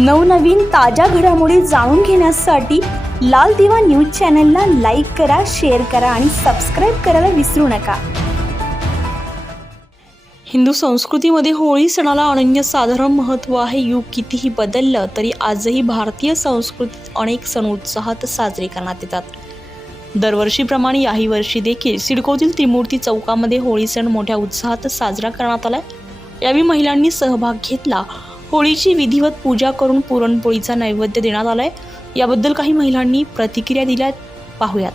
नवनवीन ताज्या घडामोडी जाणून घेण्यासाठी लाल दिवा न्यूज चॅनलला लाईक करा शेअर करा आणि सबस्क्राईब करायला विसरू नका. हिंदू संस्कृतीमध्ये होळी सणाला अनन्यसाधारण महत्त्व आहे. युग कितीही बदललं तरी आजही भारतीय संस्कृतीत अनेक सण उत्साहात साजरे करण्यात येतात. दरवर्षीप्रमाणे याही वर्षी देखील सिडकोतील त्रिमूर्ती चौकामध्ये होळी सण मोठ्या उत्साहात साजरा करण्यात आला यावेळी महिलांनी सहभाग घेतला. होळीची विधिवत पूजा करून पुरणपोळीचा नैवेद्य देण्यात आलाय. याबद्दल काही महिलांनी प्रतिक्रिया दिल्या पाहूयात.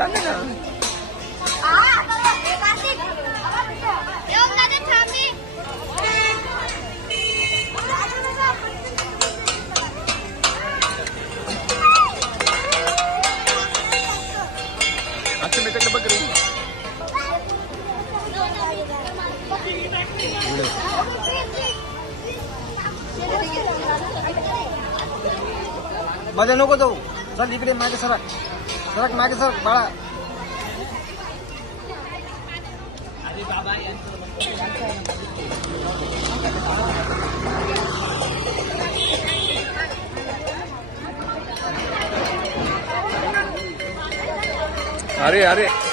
अच्छा मध्ये नको जाऊ. चल इकडे मागे सरक. सरक मागे सरक बाळा. अरे अरे.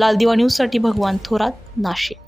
लालदिवा न्यूजसाठी भगवान थोरात नाशिक.